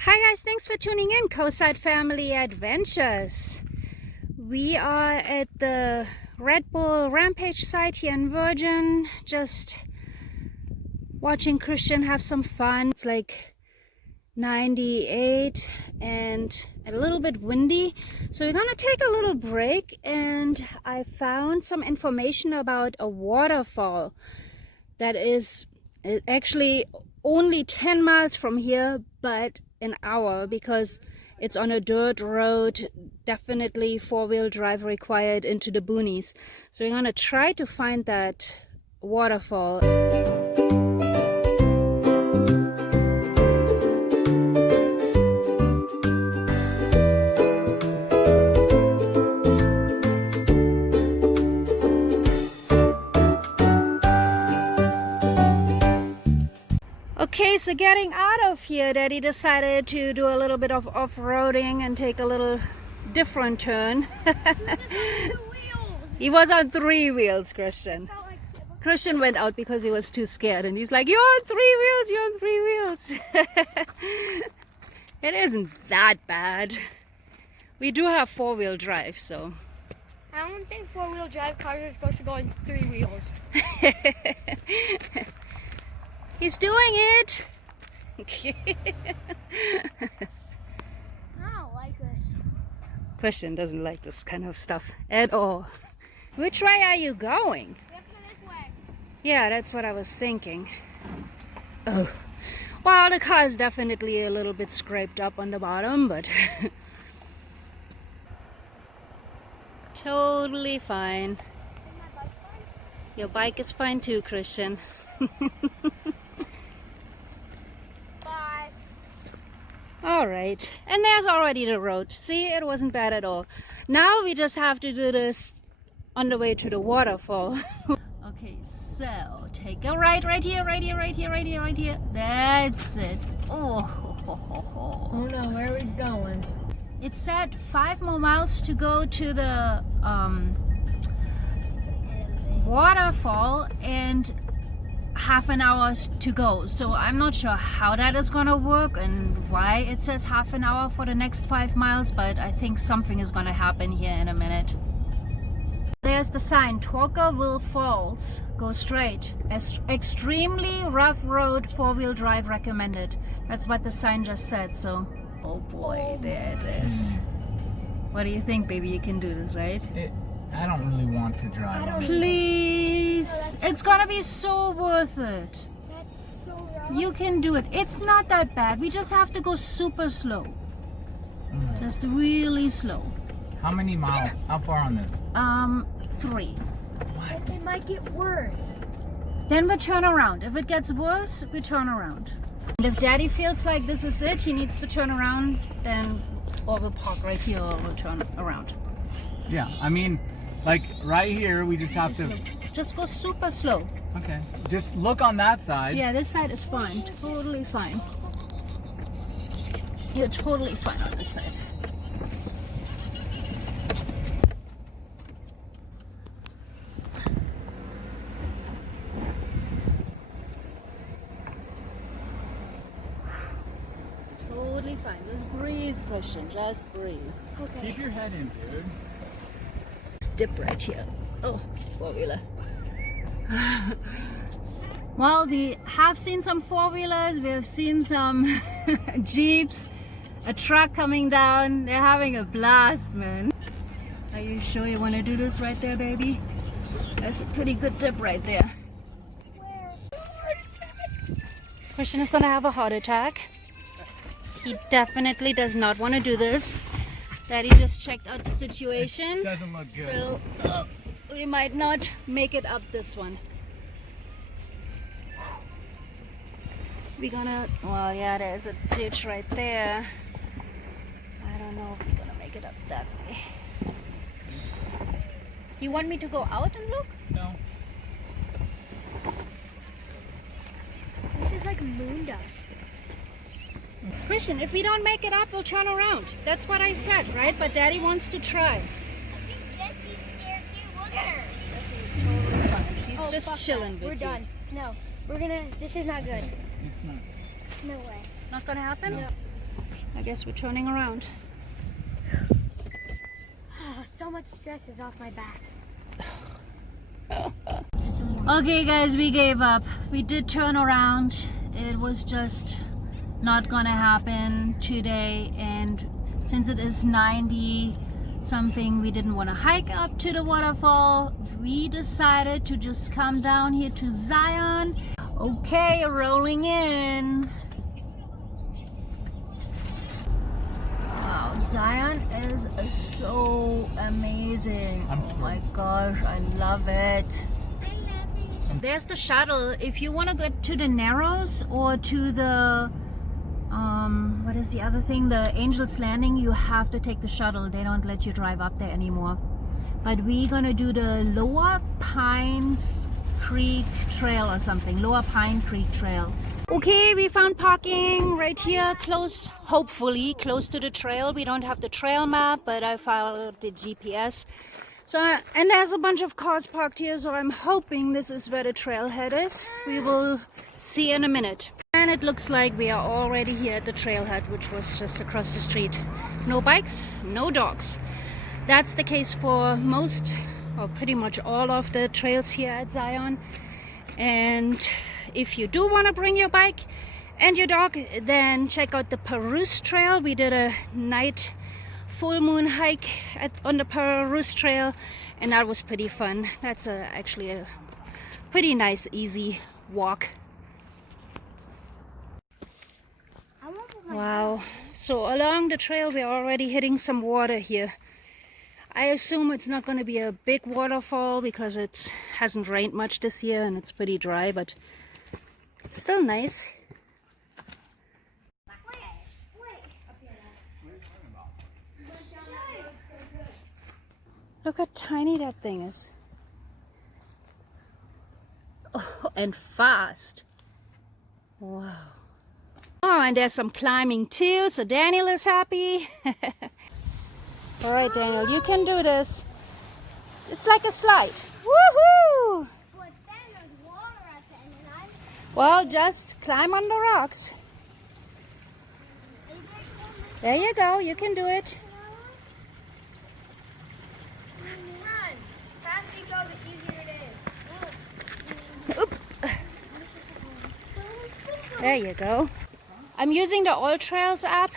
Hi guys, thanks for tuning in, Coastside Family Adventures. We are at the Red Bull Rampage site here in Virgin, just watching Christian have some fun. It's like 98 and a little bit windy, so we're gonna take a little break, and I found some information about a waterfall that is actually only 10 miles from here, but an hour, because it's on a dirt road, definitely four-wheel drive required into the boonies. So we're gonna try to find that waterfall. Okay, so getting out of here, Daddy decided to do a little bit of off-roading and take a little different turn. He was on 3 wheels, Christian. Christian went out because he was too scared, and he's like, "You're on 3 wheels, you're on 3 wheels." It isn't that bad. We do have 4-wheel drive, so. I don't think 4-wheel drive cars are supposed to go on 3 wheels. He's doing it. I don't like this. Christian doesn't like this kind of stuff at all. Which way are you going? We have to go this way. Yeah, that's what I was thinking. Oh, well, the car is definitely a little bit scraped up on the bottom, but totally fine. Is my bike fine? Your bike is fine too, Christian. Bye. All right, and there's already the road. See, it wasn't bad at all. Now we just have to do this on the way to the waterfall. Okay, so take a right here, right here, right here, right here, right here. That's it. Oh, Oh no, where are we going? it said 5 more miles to go to the waterfall and half an hour to go. So I'm not sure how that is gonna work and why it says half an hour for the next 5 miles, but I think something is gonna happen here in a minute. There's the sign, Tourquine Falls. Go straight. Extremely rough road, 4-wheel drive recommended. That's what the sign just said, so. Oh boy, there it is. What do you think, baby? You can do this, right? I don't really want to drive. Please. It's gonna be so worth it. That's so rough. You can do it. It's not that bad. We just have to go super slow. Just really slow. How many miles? How far on this? 3. But it might get worse. Then we turn around. If it gets worse, we turn around. And if Daddy feels like this is it, he needs to turn around, then or we'll park right here or we'll turn around. Yeah, I mean, like right here, we just have to. Just go super slow. Okay. Just look on that side. Yeah, this side is fine. Totally fine. You're totally fine on this side. Totally fine. Just breathe, Christian. Just breathe. Okay. Keep your head in, dude. Dip right here. Oh, 4-wheeler. Well, we have seen some 4-wheelers, we have seen some Jeeps, a truck coming down. They're having a blast, man. Are you sure you want to do this right there, baby? That's a pretty good dip right there. Christian is gonna have a heart attack. He definitely does not want to do this. Daddy just checked out the situation. Doesn't look good. So we might not make it up this one. We're gonna, well, yeah, there's a ditch right there. I don't know if we're gonna make it up that way. You want me to go out and look? No. This is like moon dust. Christian, if we don't make it up, we'll turn around. That's what I said, right? But Daddy wants to try. I think Jessie's scared too. Look at her. Jessie's totally fine. She's Oh, just fuck chilling that. with We're you. done. No, we're gonna. This is not good. It's not. No way. Not gonna happen? No. I guess we're turning around. So much stress is off my back. Okay guys, we gave up. We did turn around. It was just not gonna happen today, and since it is 90 something, we didn't want to hike up to the waterfall. We decided to just come down here to Zion. Okay, rolling in. Wow, Zion is so amazing. Oh my gosh, I love it. There's the shuttle. If you want to get to the Narrows or to the what is the other thing, the Angel's Landing, you have to take the shuttle. They don't let you drive up there anymore. But we're gonna do the Lower Pines Creek Trail or something. Lower Pine Creek Trail. Okay, we found parking right here, close, hopefully close to the trail. We don't have the trail map, but I followed the GPS. So, and there's a bunch of cars parked here, so I'm hoping this is where the trailhead is. We will see in a minute. And it looks like we are already here at the trailhead, which was just across the street. No bikes, no dogs. That's the case for most, or pretty much all of the trails here at Zion. And if you do want to bring your bike and your dog, then check out the Peruse Trail. We did a night full moon hike on the Peruse Trail, and that was pretty fun. That's actually a pretty nice, easy walk. Wow, so along the trail we're already hitting some water here. I assume it's not going to be a big waterfall because it hasn't rained much this year and it's pretty dry, but it's still nice. Look how tiny that thing is. Oh, and fast. Wow. Oh, and there's some climbing too, so Daniel is happy. All right, Daniel, you can do this. It's like a slide. Woohoo! But then there's water at the end, and Well, just climb on the rocks. There you go, you can do it. run. Faster you go, the easier it is. Oop. There you go. I'm using the All Trails app,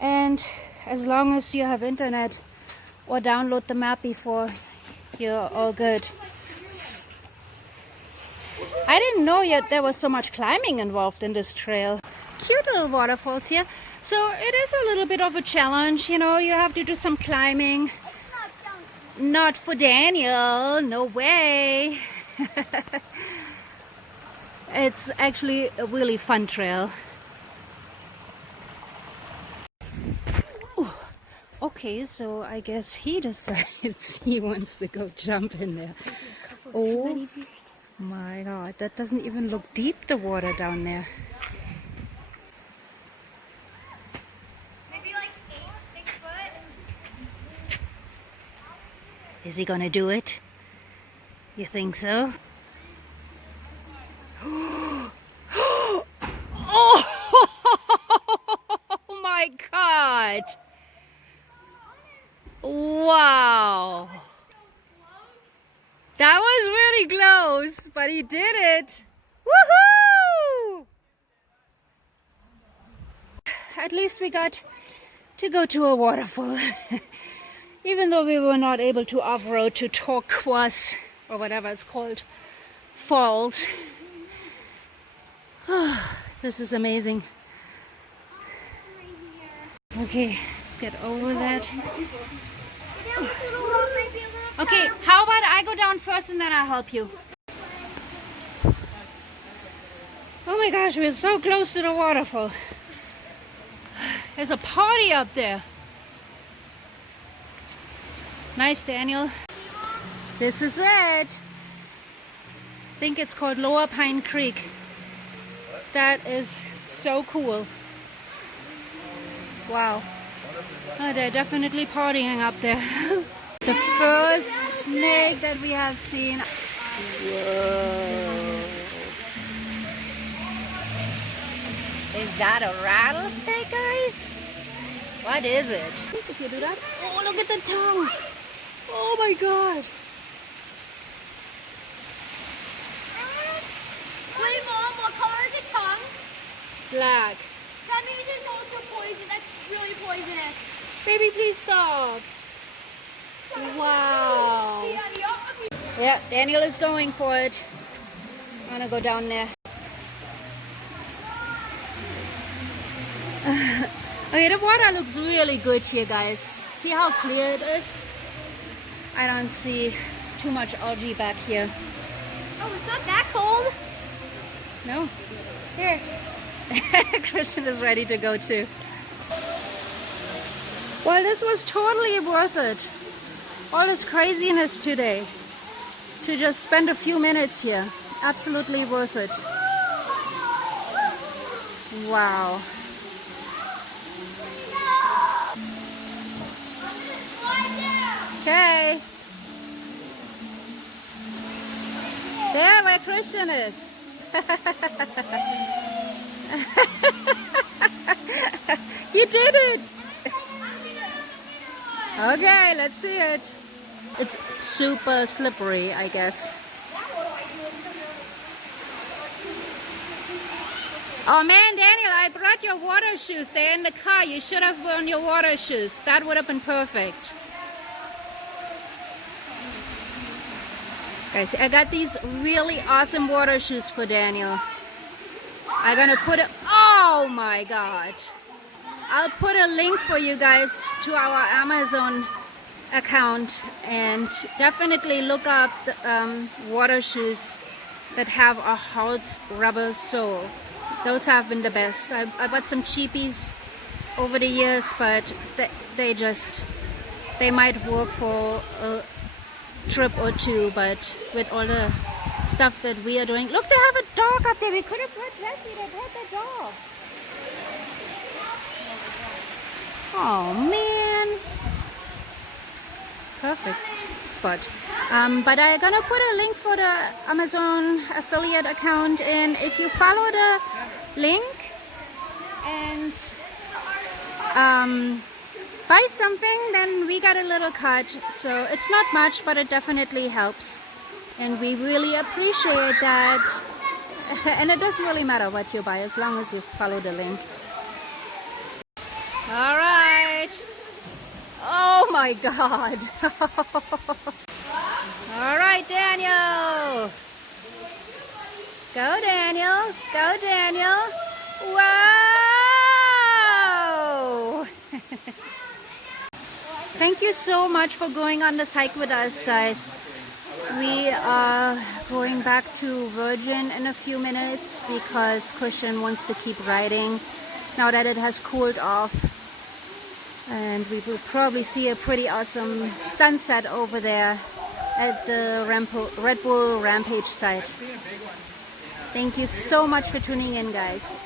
and as long as you have internet or download the map before, you're all good. I didn't know yet there was so much climbing involved in this trail. Cute little waterfalls here. So it is a little bit of a challenge, you know, you have to do some climbing. It's not chunky. Not for Daniel, no way. It's actually a really fun trail. Ooh. Okay, so I guess he decides he wants to go jump in there. Oh my god, that doesn't even look deep, the water down there. Maybe like 6 foot. Is he gonna do it? You think so? Oh my god! Wow! That was really close, but he did it! Woohoo! At least we got to go to a waterfall. Even though we were not able to off-road to Tourquine, or whatever it's called, falls. This is amazing. Okay, let's get over that. Okay, how about I go down first and then I'll help you. Oh my gosh, we're so close to the waterfall. There's a party up there. Nice, Daniel. This is it. I think it's called Lower Pine Creek. That is so cool. Wow. Oh, they're definitely partying up there. The first snake that we have seen. Whoa. Is that a rattlesnake, guys? What is it? If you do that. Oh, look at the tongue. Oh my god. Wait, Mom, what color is the tongue? Black. That means it's also poison. That's really poisonous. Baby, please stop. Wow. Yeah, Daniel is going for it. I'm gonna go down there. Okay, the water looks really good here, guys. See how clear it is? I don't see too much algae back here. Oh, it's not that cold. No? Here. Christian is ready to go too. Well, this was totally worth it. All this craziness today. To just spend a few minutes here. Absolutely worth it. Wow. Okay. There where Christian is. You did it! Okay, let's see it. It's super slippery, I guess. Oh man, Daniel, I brought your water shoes. They're in the car. You should have worn your water shoes. That would have been perfect. Guys, I got these really awesome water shoes for Daniel. I'm gonna put it, oh my god. I'll put a link for you guys to our Amazon account, and definitely look up the water shoes that have a hard rubber sole. Those have been the best. I bought some cheapies over the years, but they might work for a trip or two, but with all the stuff that we are doing. Look, they have a dog up there. We could have brought Jessie to pet the dog. Oh man. Perfect spot. But I'm gonna put a link for the Amazon affiliate account, and if you follow the link and buy something, then we got a little cut. So it's not much, but it definitely helps, and we really appreciate that. And it doesn't really matter what you buy as long as you follow the link. All right. Oh my god. All right, Daniel. Go, Daniel. Go, Daniel. Wow. Thank you so much for going on this hike with us, guys. We are going back to Virgin in a few minutes because Christian wants to keep riding now that it has cooled off. And we will probably see a pretty awesome sunset over there at the Red Bull Rampage site. Thank you so much for tuning in, guys.